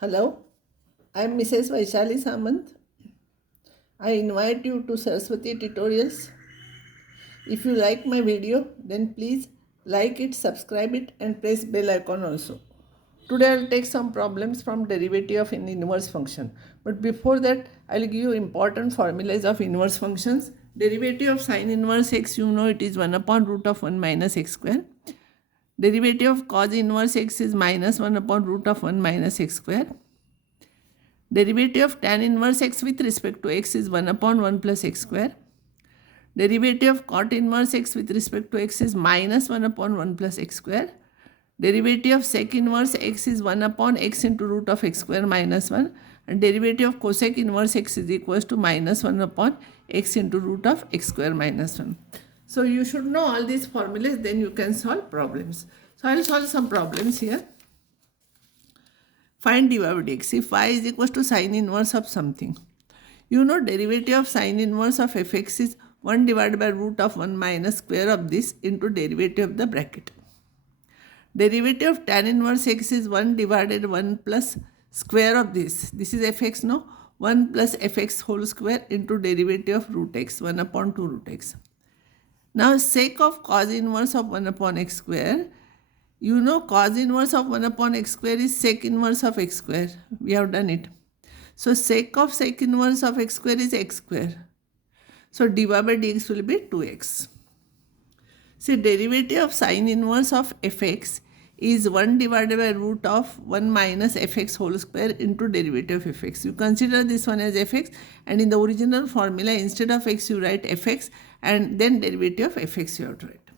Hello, I am Mrs. Vaishali Samant. I invite you to Saraswati Tutorials. If you like my video, then please like it, subscribe it and press bell icon also. Today I will take some problems from derivative of an inverse function. But before that, I will give you important formulas of inverse functions. Derivative of sine inverse x, you know it is 1 upon root of 1 minus x square. Derivative of cos inverse x is minus 1 upon root of 1 minus x square. Derivative of tan inverse x with respect to x is 1 upon 1 plus x square. Derivative of cot inverse x with respect to x is minus 1 upon 1 plus x square. Derivative of sec inverse x is 1 upon x into root of x square minus 1. And derivative of cosec inverse x is equals to minus 1 upon x into root of x square minus 1. So you should know all these formulas, then you can solve problems. So I will solve some problems here. Find dy by dx. If y is equals to sine inverse of something, you know derivative of sine inverse of fx is 1 divided by root of 1 minus square of this into derivative of the bracket. Derivative of tan inverse x is 1 divided 1 plus square of this. This is fx, no? 1 plus fx whole square into derivative of root x, 1 upon 2 root x. Now sec of cos inverse of 1 upon x square. You know cos inverse of 1 upon x square is sec inverse of x square. We have done it. So sec of sec inverse of x square is x square. So dy by dx will be 2x. See, derivative of sine inverse of fx is 1 divided by root of 1 minus fx whole square into derivative of fx. You consider this one as fx, and in the original formula instead of x you write fx and then derivative of fx you have to write.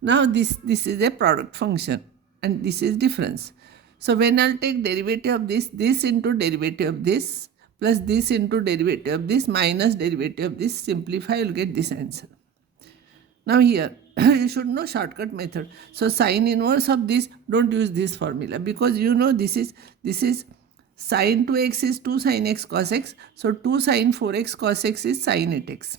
Now this is a product function and this is difference. So when I'll take derivative of this into derivative of this plus this into derivative of this minus derivative of this, simplify, you'll get this answer. Now here you should know shortcut method. So sine inverse of this, don't use this formula because you know this is sine 2x is 2 sine x cos x. So 2 sine 4x cos x is sine 8x.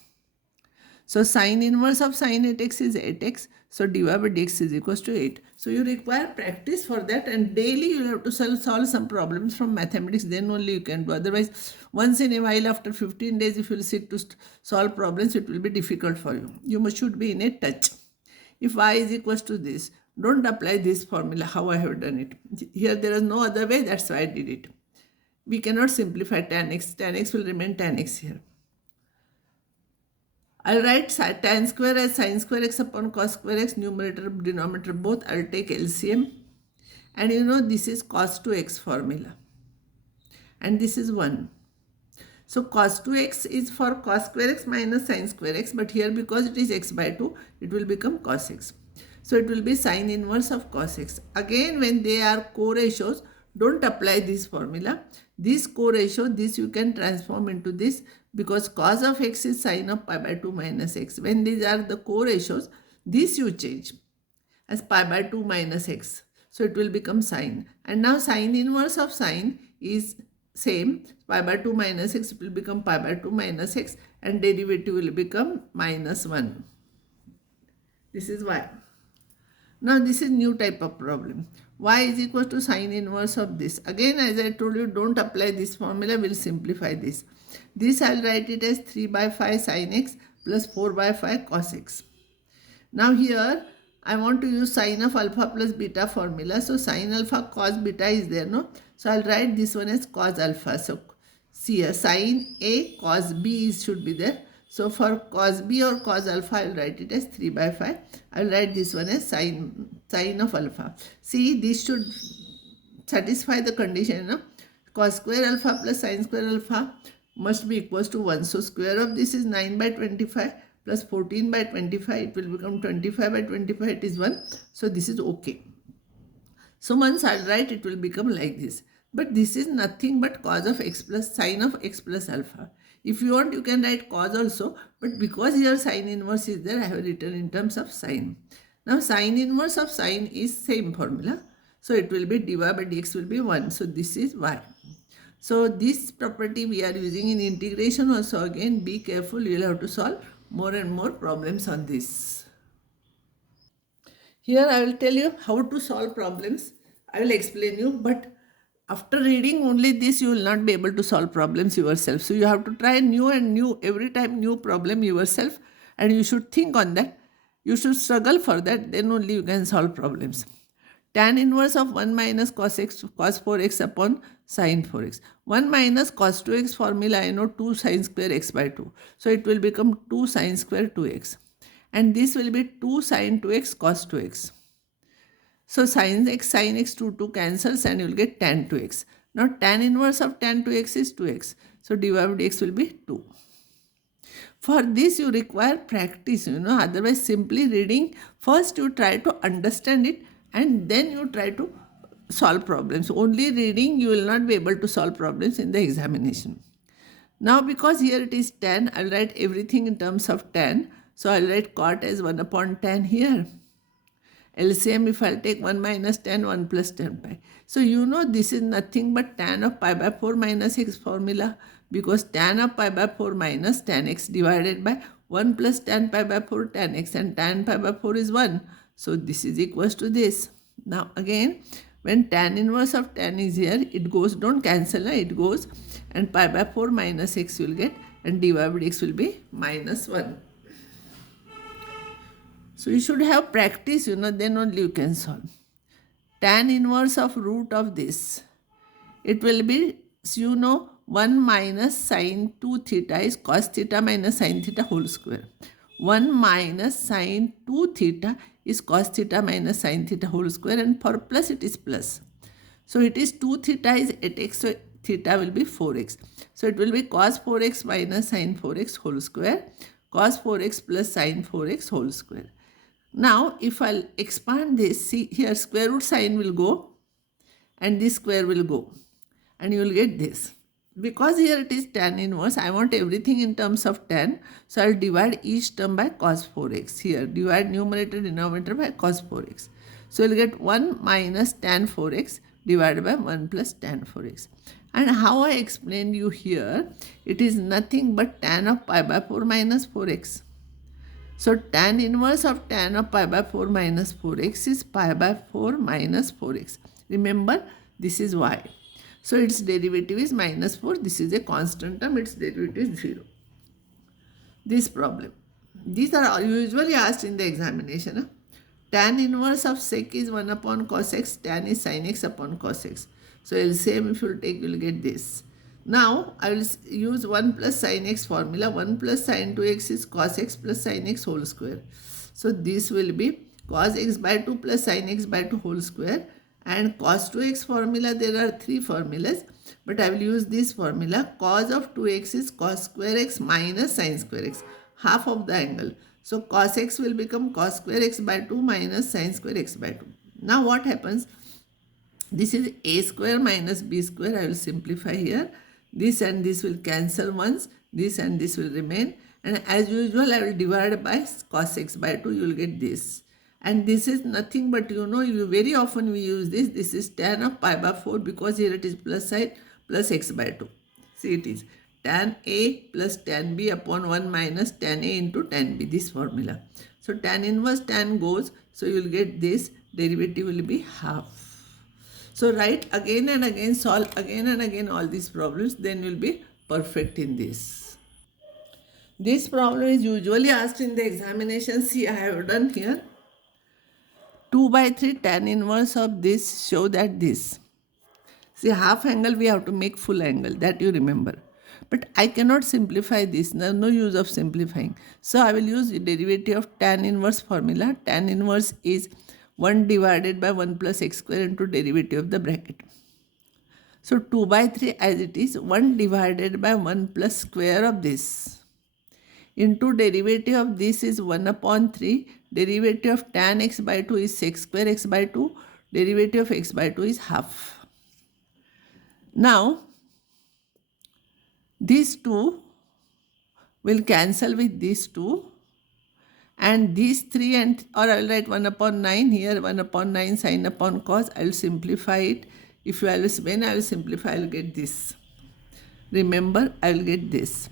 So sine inverse of sine 8x is 8x. So dy by dx is equals to 8. So you require practice for that, and daily you have to solve some problems from mathematics, then only you can do. Otherwise, once in a while after 15 days, if you will sit to solve problems, it will be difficult for you. You should be in a touch. If y is equals to this, don't apply this formula how I have done it. Here there is no other way, that's why I did it. We cannot simplify tan x. Tan x will remain tan x here. I'll write tan square as sin square x upon cos square x, numerator, denominator both. I'll take LCM. And you know this is cos 2x formula. And this is 1. So cos 2x is for cos square x minus sin square x. But here because it is x by 2, it will become cos x. So it will be sin inverse of cos x. Again, when they are co-ratios, don't apply this formula. This co-ratio, this you can transform into this because cos of x is sin of pi by 2 minus x. When these are the co-ratios, this you change as pi by 2 minus x. So it will become sin. And now sin inverse of sin is same. Pi by 2 minus x, it will become pi by 2 minus x and derivative will become minus 1. This is y. Now this is new type of problem. Y is equal to sine inverse of this. Again, as I told you, don't apply this formula. We'll simplify this. This I'll write it as 3 by 5 sine x plus 4 by 5 cos x. Now here I want to use sine of alpha plus beta formula. So sine alpha cos beta is there, no? So I'll write this one as cos alpha. So see here, sine A cos B should be there. So for cos B or cos alpha, I will write it as 3 by 5. I will write this one as sine of alpha. See, this should satisfy the condition. No? Cos square alpha plus sine square alpha must be equals to 1. So square of this is 9 by 25 plus 14 by 25. It will become 25 by 25. It is 1. So this is okay. So once I will write, it will become like this. But this is nothing but cos of x plus sine of x plus alpha. If you want, you can write cos also, but because here sine inverse is there, I have written in terms of sine. Now sine inverse of sine is same formula. So it will be dy by dx will be 1. So this is y. So this property we are using in integration also. Again, be careful, you will have to solve more and more problems on this. Here I will tell you how to solve problems. I will explain you, but After reading only this, you will not be able to solve problems yourself. So you have to try new and new, every time new problem yourself, and you should think on that. You should struggle for that, then only you can solve problems. Tan inverse of 1 minus cos x cos 4x upon sin 4x. 1 minus cos 2x formula, I know 2 sin square x by 2. So it will become 2 sin square 2x. And this will be 2 sin 2x cos 2x. So sin x 2 cancels and you will get tan 2x. Now tan inverse of tan 2x is 2x. So dy by dx will be 2. For this you require practice, otherwise simply reading, first you try to understand it and then you try to solve problems. Only reading you will not be able to solve problems in the examination. Now because here it is tan, I will write everything in terms of tan. So I will write cot as 1 upon tan here. LCM, if I'll take 1 minus tan, 1 plus tan pi. So this is nothing but tan of pi by 4 minus x formula, because tan of pi by 4 minus tan x divided by 1 plus tan pi by 4 tan x, and tan pi by 4 is 1. So this is equals to this. Now again, when tan inverse of tan is here, it goes, don't cancel, it goes, and pi by 4 minus x you will get, and dy by dx will be minus 1. So you should have practice, then only you can solve. Tan inverse of root of this, it will be, 1 minus sine 2 theta is cos theta minus sine theta whole square. 1 minus sine 2 theta is cos theta minus sine theta whole square, and for plus it is plus. So it is 2 theta is 8x, so theta will be 4x. So it will be cos 4x minus sine 4x whole square, cos 4x plus sine 4x whole square. Now, if I'll expand this, see here square root sign will go and this square will go and you will get this. Because here it is tan inverse, I want everything in terms of tan. So I'll divide each term by cos 4x. Here, divide numerator denominator by cos 4x. So you'll get 1 minus tan 4x divided by 1 plus tan 4x. And how I explained you here, it is nothing but tan of pi by 4 minus 4x. So tan inverse of tan of pi by 4 minus 4x is pi by 4 minus 4x. Remember, this is y. So its derivative is minus 4. This is a constant term. Its derivative is 0. This problem. These are usually asked in the examination. Huh? Tan inverse of sec is 1 upon cos x. Tan is sin x upon cos x. So LCM if you take, you will get this. Now, I will use 1 plus sin x formula. 1 plus sin 2x is cos x plus sin x whole square. So, this will be cos x by 2 plus sin x by 2 whole square. And cos 2x formula, there are 3 formulas. But I will use this formula. Cos of 2x is cos square x minus sin square x. Half of the angle. So, cos x will become cos square x by 2 minus sin square x by 2. Now, what happens? This is a square minus b square. I will simplify here. This and this will cancel once. This and this will remain. And as usual, I will divide by cos x by 2. You will get this. And this is nothing but, very often we use this. This is tan of pi by 4 because here it is plus side plus x by 2. See, it is tan a plus tan b upon 1 minus tan a into tan b. This formula. So tan inverse tan goes. So you will get this. Derivative will be half. So write again and again, solve again and again all these problems, then you will be perfect in this. This problem is usually asked in the examination. See, I have done here. 2 by 3 tan inverse of this, show that this. See, half angle we have to make full angle, that you remember. But I cannot simplify this, no use of simplifying. So I will use the derivative of tan inverse formula. Tan inverse is 1 divided by 1 plus x square into derivative of the bracket. So 2 by 3 as it is, 1 divided by 1 plus square of this into derivative of this is 1 upon 3. Derivative of tan x by 2 is sec square x by 2. Derivative of x by 2 is half. Now, these two will cancel with these two. And these 3 and, or I will write 1 upon 9 here, 1 upon 9 sin upon cos. I will simplify it. If you always, when I will simplify, I will get this. Remember, I will get this.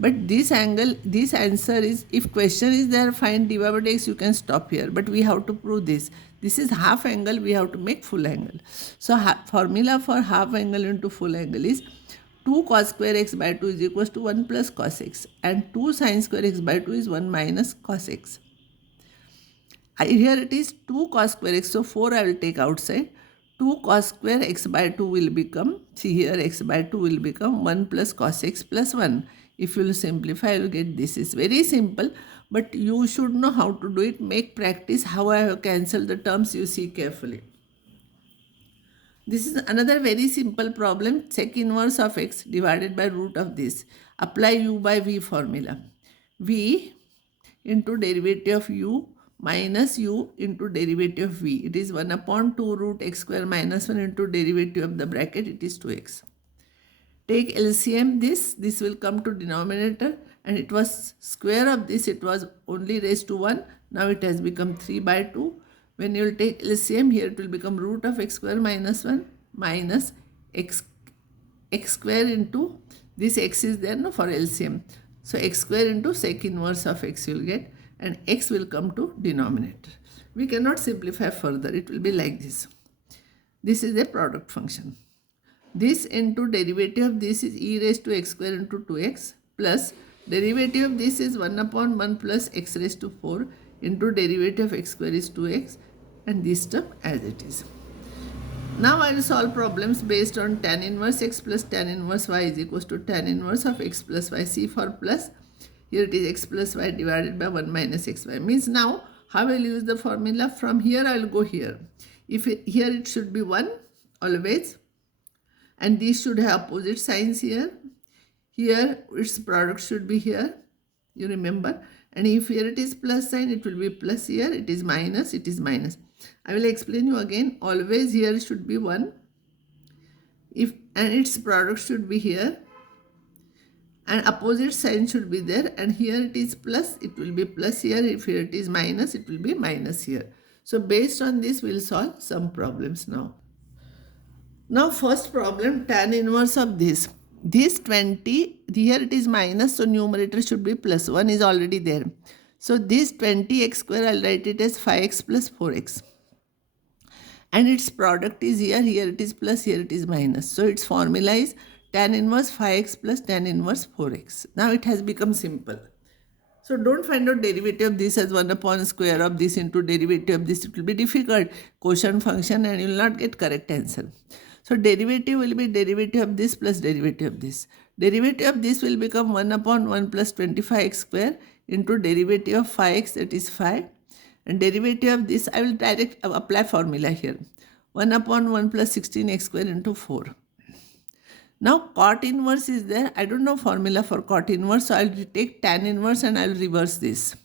But this angle, this answer is, if question is there, find dy by dx, you can stop here. But we have to prove this. This is half angle, we have to make full angle. So formula for half angle into full angle is 2 cos square x by 2 is equals to 1 plus cos x. And 2 sin square x by 2 is 1 minus cos x. Here it is 2 cos square x, so 4 I will take outside. 2 cos square x by 2 will become, see here x by 2 will become 1 plus cos x plus 1. If you will simplify, you will get this. Is very simple, but you should know how to do it. Make practice how I have cancelled the terms, you see carefully. This is another very simple problem. Sec inverse of x divided by root of this. Apply u by v formula. V into derivative of u minus u into derivative of v. It is 1 upon 2 root x square minus 1 into derivative of the bracket. It is 2x. Take LCM this will come to denominator, and it was square of this, it was only raised to 1. Now it has become 3 by 2. When you will take LCM, here it will become root of x square minus 1 minus x square into, this x is there no for LCM. So x square into sec inverse of x you will get, and x will come to denominator. We cannot simplify further, it will be like this. This is a product function. This into derivative of this is e raised to x square into 2x plus derivative of this is 1 upon 1 plus x raised to 4 into derivative of x square is 2x, and this term as it is. Now I will solve problems based on tan inverse x plus tan inverse y is equals to tan inverse of x plus y. See for plus, here it is x plus y divided by 1 minus xy. Means now how I will use the formula? From here I will go here. If here it should be 1 always, and these should have opposite signs here. Here its product should be here, you remember. And if here it is plus sign, it will be plus here, it is minus, it is minus. I will explain you again. Always here should be 1. And its product should be here. And opposite sign should be there. And here it is plus, it will be plus here. If here it is minus, it will be minus here. So based on this, we will solve some problems now. Now first problem, tan inverse of this. This 20, here it is minus, so numerator should be plus. 1 is already there. So this 20x square, I will write it as 5x plus 4x. And its product is here, here it is plus, here it is minus. So its formula is tan inverse 5x plus tan inverse 4x. Now it has become simple. So don't find out derivative of this as 1 upon square of this into derivative of this. It will be difficult. Quotient function, and you will not get correct answer. So derivative will be derivative of this plus derivative of this. Derivative of this will become 1 upon 1 plus 25x square into derivative of 5x, that is 5. And derivative of this, I will direct apply formula here. 1 upon 1 plus 16x square into 4. Now cot inverse is there. I don't know formula for cot inverse, so I will take tan inverse and I will reverse this.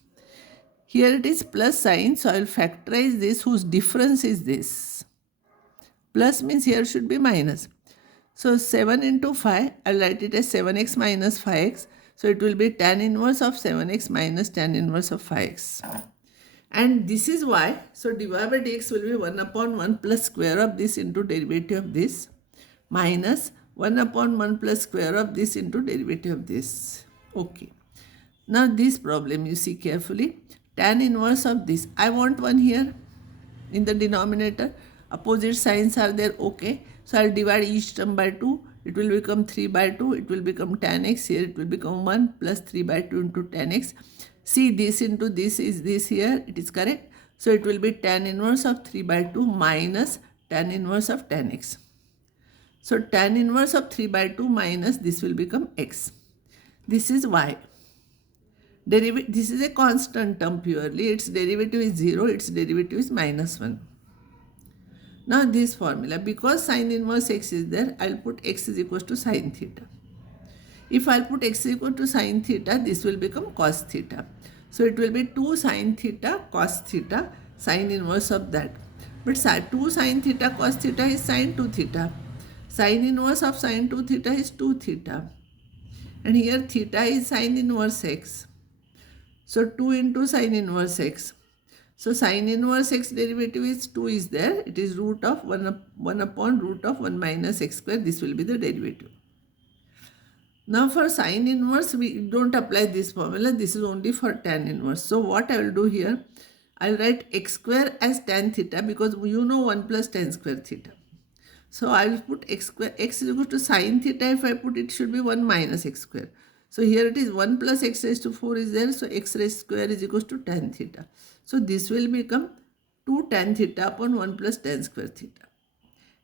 Here it is plus sign, so I will factorize this whose difference is this. Plus means here should be minus. So 7 into 5, I will write it as 7x minus 5x. So it will be tan inverse of 7x minus tan inverse of 5x. And this is why, so dy by dx will be 1 upon 1 plus square of this into derivative of this minus 1 upon 1 plus square of this into derivative of this. Okay. Now this problem you see carefully. Tan inverse of this. I want 1 here in the denominator. Opposite signs are there. Okay. So I will divide each term by 2. It will become 3 by 2. It will become tan x. Here it will become 1 plus 3 by 2 into tan x. See, this into this is this here. It is correct. So it will be tan inverse of 3 by 2 minus tan inverse of tan x. So tan inverse of 3 by 2 minus this will become x. This is y. This is a constant term purely. Its derivative is 0. Its derivative is minus 1. Now this formula, because sin inverse x is there, I will put x is equal to sin theta. If I will put x is equal to sin theta, this will become cos theta. So it will be 2 sin theta cos theta, sin inverse of that. But 2 sin theta cos theta is sin 2 theta. Sin inverse of sin 2 theta is 2 theta. And here theta is sin inverse x. So 2 into sin inverse x. So sin inverse x derivative is 2 is there. It is root of 1 upon root of 1 minus x square. This will be the derivative. Now for sine inverse, we don't apply this formula. This is only for tan inverse. So what I will do here, I'll write x square as tan theta, because you know 1 plus tan square theta. So I will put x square, x is equal to sine theta. If I put it, should be 1 minus x square. So here it is 1 plus x raised to 4 is there. So x raised square is equal to tan theta. So this will become 2 tan theta upon 1 plus tan square theta.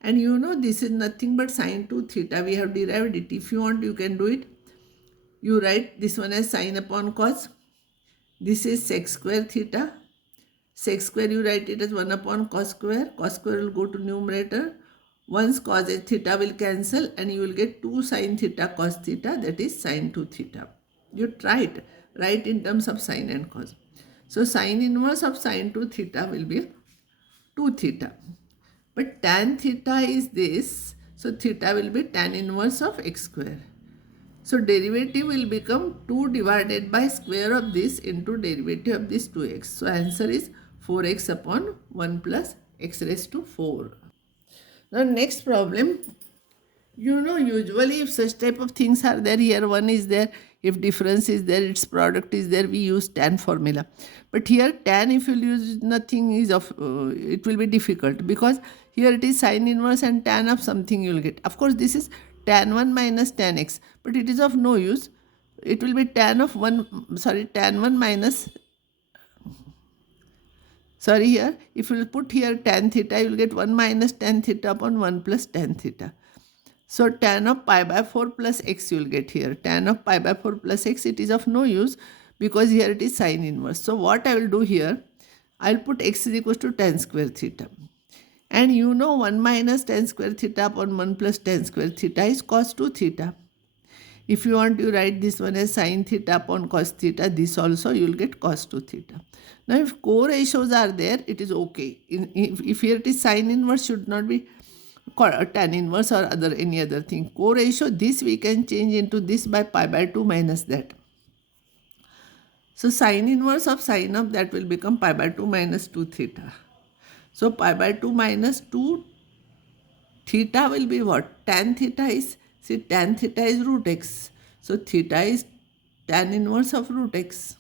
And you know this is nothing but sine 2 theta. We have derived it. If you want, you can do it. You write this one as sine upon cos. This is sec square theta. Sec square, you write it as 1 upon cos square. Cos square will go to numerator. Once cos theta will cancel and you will get 2 sine theta cos theta, that is sine 2 theta. You try it. Write in terms of sine and cos. So sine inverse of sine 2 theta will be 2 theta. But tan theta is this. So theta will be tan inverse of x square. So derivative will become 2 divided by square of this into derivative of this 2x. So answer is 4x upon 1 plus x raised to 4. Now next problem, you know usually if such type of things are there, here 1 is there, if difference is there, its product is there, we use tan formula. But here tan, if you use nothing is of, it will be difficult, because here it is sine inverse and tan of something you will get. Of course this is tan 1 minus tan x, but it is of no use. It will be tan 1 minus, here if you will put here tan theta, you will get 1 minus tan theta upon 1 plus tan theta. So tan of pi by 4 plus x you will get here. Tan of pi by 4 plus x, it is of no use because here it is sine inverse. So what I will do here, I will put x is equal to tan square theta. And you know 1 minus tan square theta upon 1 plus tan square theta is cos 2 theta. If you want to write this one as sine theta upon cos theta, this also you will get cos 2 theta. Now if co-ratios are there, it is okay. If here it is sine inverse, should not be tan inverse or any other thing. Co-ratio, this we can change into this by pi by 2 minus that. So sine inverse of sine of that will become pi by 2 minus 2 theta. So pi by 2 minus 2 theta will be what? Tan theta is, see tan theta is root x. So theta is tan inverse of root x.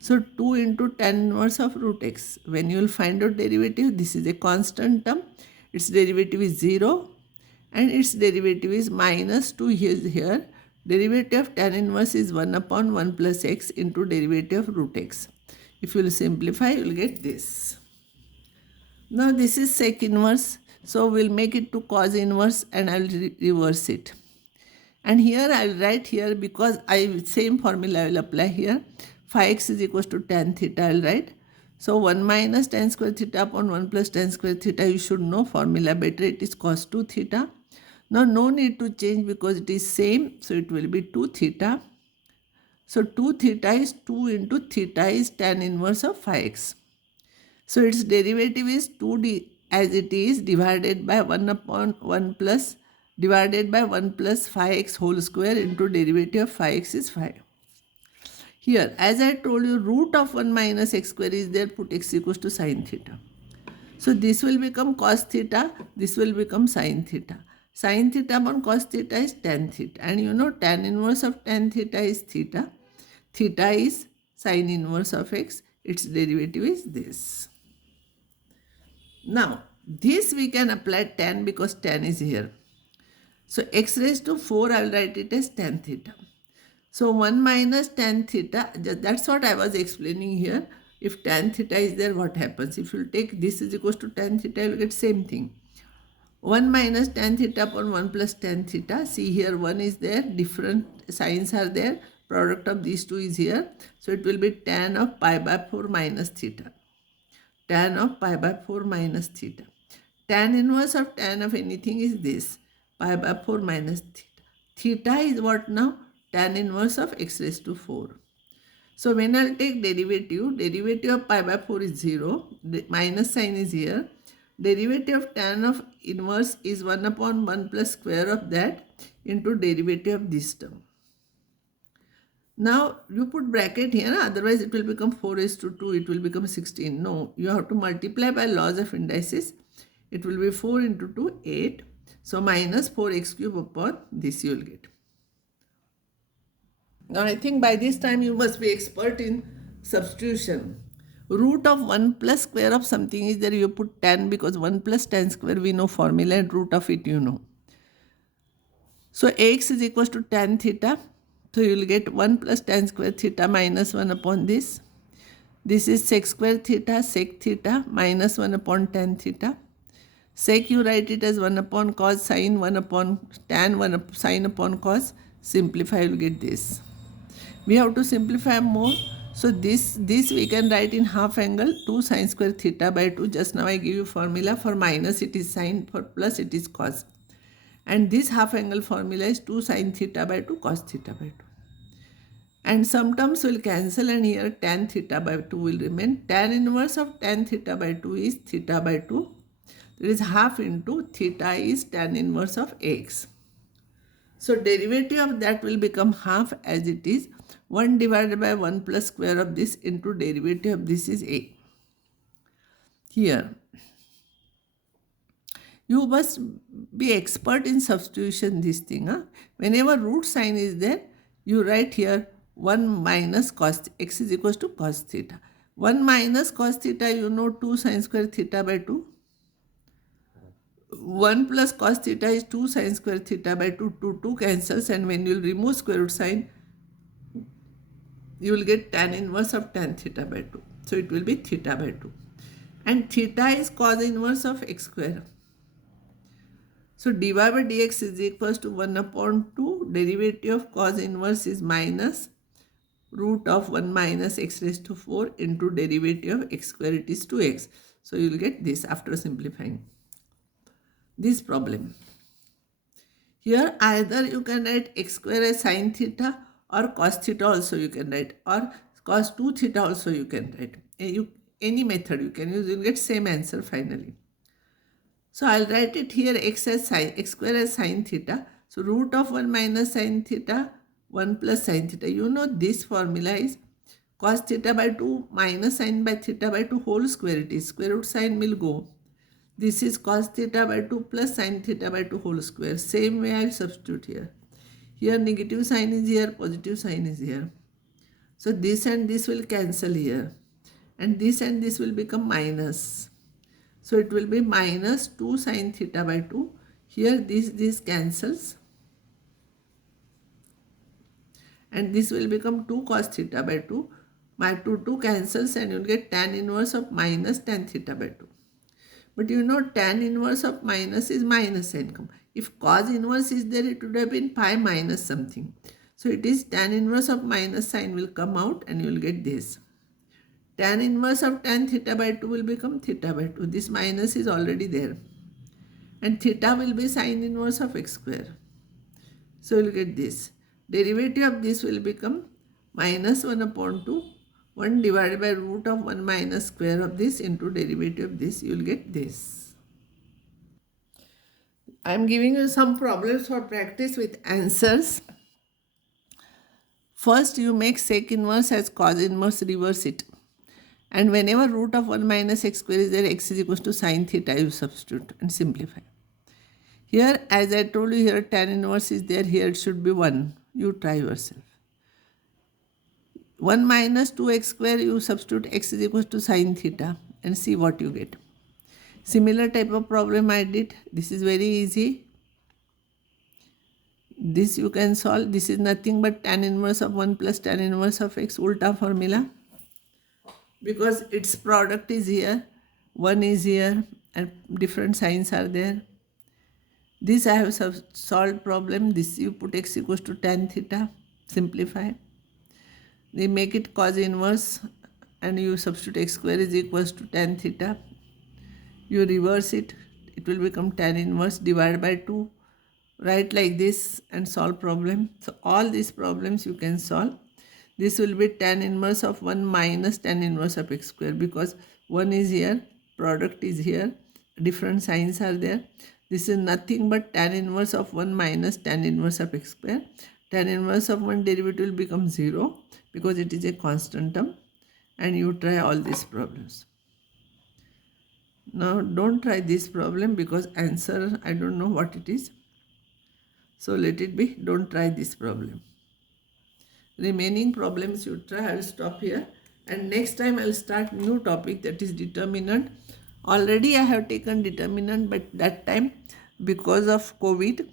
So 2 into tan inverse of root x. When you will find out derivative, this is a constant term. Its derivative is 0 and its derivative is minus 2 here. Derivative of tan inverse is 1 upon 1 plus x into derivative of root x. If you will simplify, you will get this. Now this is sec inverse. So we will make it to cos inverse and I will reverse it. And here I will write here, because same formula I will apply here. Phi x is equal to tan theta I will write. So 1 minus tan square theta upon 1 plus tan square theta, you should know formula better, it is cos 2 theta. Now no need to change because it is same, so it will be 2 theta. So 2 theta is 2 into theta is tan inverse of phi x. So its derivative is 2d as it is divided by 1 upon 1 plus divided by 1 plus phi x whole square into derivative of phi x is phi. Here, as I told you, root of 1 minus x square is there, put x equals to sine theta. So this will become cos theta, this will become sine theta. Sine theta upon cos theta is tan theta. And you know tan inverse of tan theta is theta. Theta is sine inverse of x. Its derivative is this. Now, this we can apply tan because tan is here. So x raised to 4, I will write it as tan theta. So 1 minus tan theta, that's what I was explaining here. If tan theta is there, what happens? If you take this is equal to tan theta, you will get same thing. 1 minus tan theta upon 1 plus tan theta. See here 1 is there, different signs are there. Product of these two is here. So it will be tan of pi by 4 minus theta. Tan of pi by 4 minus theta. Tan inverse of tan of anything is this. Pi by 4 minus theta. Theta is what now? Tan inverse of x raised to 4. So when I will take derivative of pi by 4 is 0. The minus sign is here. Derivative of tan of inverse is 1 upon 1 plus square of that into derivative of this term. Now you put bracket here, otherwise it will become 4 raised to 2, it will become 16. No, you have to multiply by laws of indices. It will be 4 into 2, 8. So minus 4x cube upon this you will get. Now I think by this time you must be expert in substitution. Root of 1 plus square of something is there, you put tan, because 1 plus tan square we know formula, and root of it you know. So x is equals to tan theta. So you will get 1 plus tan square theta minus 1 upon this. This is sec square theta, sec theta minus 1 upon tan theta. Sec you write it as 1 upon cos sine, 1 upon tan, 1 sine upon cos. Simplify, you will get this. We have to simplify more. So this we can write in half angle 2 sine square theta by 2. Just now I give you formula. For minus it is sine, for plus it is cos. And this half angle formula is 2 sine theta by 2 cos theta by 2. And some terms will cancel, and here tan theta by 2 will remain. Tan inverse of tan theta by 2 is theta by 2. There is half into theta is tan inverse of x. So derivative of that will become half, as it is 1 divided by 1 plus square of this into derivative of this is a. Here you must be expert in substitution this thing. Whenever root sign is there, you write here 1 minus cos, x is equals to cos theta. 1 minus cos theta, you know 2 sine square theta by 2. 1 plus cos theta is 2 sine square theta by 2. 2 cancels, and when you will remove square root sign, you will get tan inverse of tan theta by 2. So it will be theta by 2. And theta is cos inverse of x square. So dy by dx is equals to 1 upon 2. Derivative of cos inverse is minus root of 1 minus x raised to 4 into derivative of x square, it is 2x. So you will get this after simplifying this problem. Here either you can write x square as sin theta, or cos theta also you can write, or cos 2 theta also you can write. Any method you can use, you will get same answer finally. So I'll write it here x square as sin theta. So root of 1 minus sin theta, 1 plus sin theta. You know this formula is cos theta by 2 minus sin by theta by 2 whole square, it is. Square root sign will go. This is cos theta by 2 plus sin theta by 2 whole square. Same way I'll substitute here. Here negative sign is here, positive sign is here. So this and this will cancel here. And this will become minus. So it will be minus 2 sin theta by 2. Here this cancels. And this will become 2 cos theta by 2. My 2 cancels, and you will get tan inverse of minus tan theta by 2. But you know tan inverse of minus is minus sign come. If cos inverse is there, it would have been pi minus something. So it is tan inverse of minus sign will come out, and you will get this. Tan inverse of tan theta by 2 will become theta by 2. This minus is already there. And theta will be sin inverse of x square. So you will get this. Derivative of this will become minus 1 upon 2. 1 divided by root of 1 minus square of this into derivative of this, you will get this. I am giving you some problems for practice with answers. First, you make sec inverse as cos inverse, reverse it. And whenever root of 1 minus x square is there, x is equals to sin theta, you substitute and simplify. Here, as I told you, here tan inverse is there, here it should be 1. You try yourself. 1 minus 2x square, you substitute x is equals to sin theta and see what you get. Similar type of problem I did. This is very easy. This you can solve. This is nothing but tan inverse of 1 plus tan inverse of x, ulta formula. Because its product is here, 1 is here, and different signs are there. This I have solved problem. This you put x equals to tan theta, simplify. They make it cos inverse, and you substitute x square is equals to tan theta. You reverse it, it will become tan inverse divided by 2. Write like this and solve problem. So all these problems you can solve. This will be tan inverse of 1 minus tan inverse of x square, because 1 is here, product is here, different signs are there. This is nothing but tan inverse of 1 minus tan inverse of x square. Tan inverse of 1 derivative will become 0 because it is a constant term, and you try all these problems. Now don't try this problem because answer I don't know what it is. So let it be, don't try this problem. Remaining problems you try. I will stop here, and next time I'll start new topic, that is determinant. Already I have taken determinant, but that time because of COVID,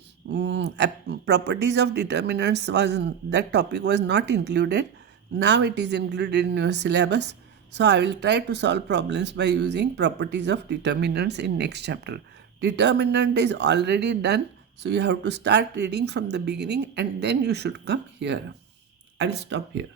properties of determinants was, that topic was not included. Now it is included in your syllabus. So I will try to solve problems by using properties of determinants in next chapter. Determinant is already done, so you have to start reading from the beginning and then you should come here. I'll stop here.